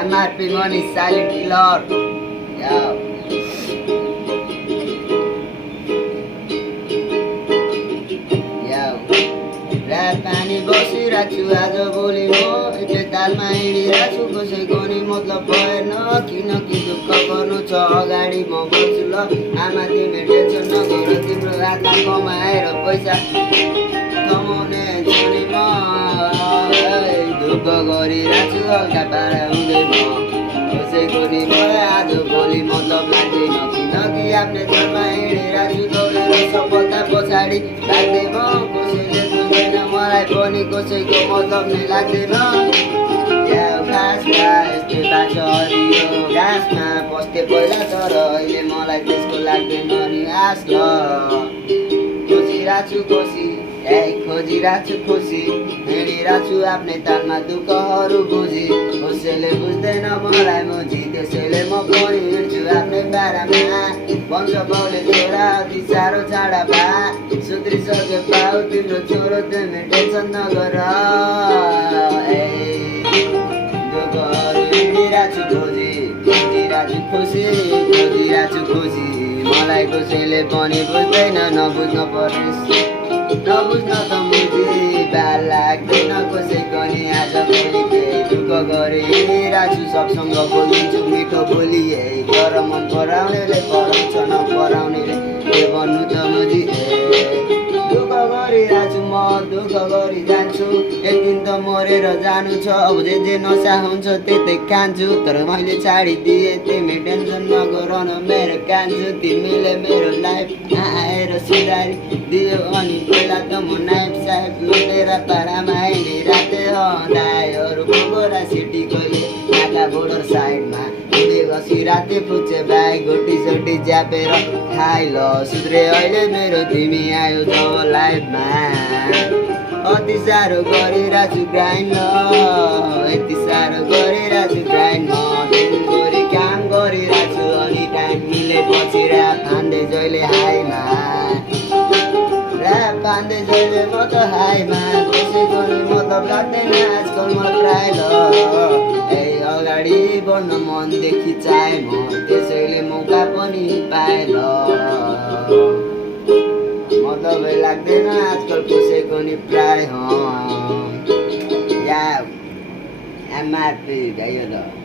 MRP money silent killer. Yo. पानी बसिरहेको छु आज भोलि म एकै तालमा हिँडिरहेको छु कसैको नि मतलब भएन किन कि दुःख गर्नु छ अगाडि म बस्छु ल आमा तिमी टेन्सन नगर तिम्रो हातमा कमाएर पैसा कमाउने छु नि म दुःख गरिरहेको छु हल्का पारा हुँदै म कसैको नि मलाई आज भोलि मतलब लाग्दैन किनकि आफ्नै तालमा हिँडिरहेको छु दौडेर सफलता पछाडि लाग्दै म कसैले मलाई पनि कसैको मतलब नै लाग्दैन घाँसमा यस्तै बाटो हरियो घाँसमा पस्थे पहिला तर अहिले मलाई त्यसको लाग्दैन नि आश ल खोजिरहेको छु खुसी खोजिरहेको छु खुसी हिँडिरहेको छु आफ्नै तालमा दुःखहरू बुझी कसैले बुझ्दैन मलाई मुझी त्यसैले म पनि हिँड्छु आफ्नै पारामा भन्छ बाउले छोरा अति साह्रो छाडा भा सुध्रिसके पाउ तिम्रो छोरो तिमी टेन्सन नगर दुःखहरू हिँडिरहेको छु खोजी खोजिरहेको छु खुसी खोजिरहेको छु खुसी मलाई कसैले पनि बुझ्दैन नबुझ्न पर्ने नबुझ्न त मुझी बाल लाग्दैन कसैको नि आज भोलि केही दुःख गरे हिँडिरहेको छु सबसँग बोलिन्छु मिठो बोली तर मन पराउनेले पढाउँछ नपराउनेले के भन्नु त मुझी दुःख गरिरहेको छु म दुःख गरी जान्छु एक दिन त मरेर जानु छ अब जे नसा हुन्छ त्यतै खान्छु तर मैले छाडिदिएँ तिमी टेन्सन नगर न मेरो कान्छु तिमीले मेरो लाइफ आएर सुधारी दियो अनि पहिला त म नाइफ साइफ लुटेर पारामा हिँडिरहेको दाइहरू गोरा सिटी कहिले नाका बोर्डर साइडमा बसी राते पुच्छे भाइ गोटी सोटी च्यापेर खाइ ल सुध्रे अहिले मेरो तिमी आयो जब लाइफमा अति साह्रो गरिरहेको छु ग्राइन्ड यति साह्रो गरिरहेको छु ग्राइन्ड म दिनभरि काम गरिरहेको छु अनि टाइम मिलेपछि ऱ्याप हान्दै जहिले हाइमा ऱ्याप हान्दै जहिले म त हाइमा कसैको नि मतलब लाग्दैन आजकल म प्राय ल अगाडि बढ्न मनदेखि चाहे म त्यसैले मौका पनि पाए ल मतलबै लाग्दैन आजकल कसैको नि प्राय या MRP भयो ल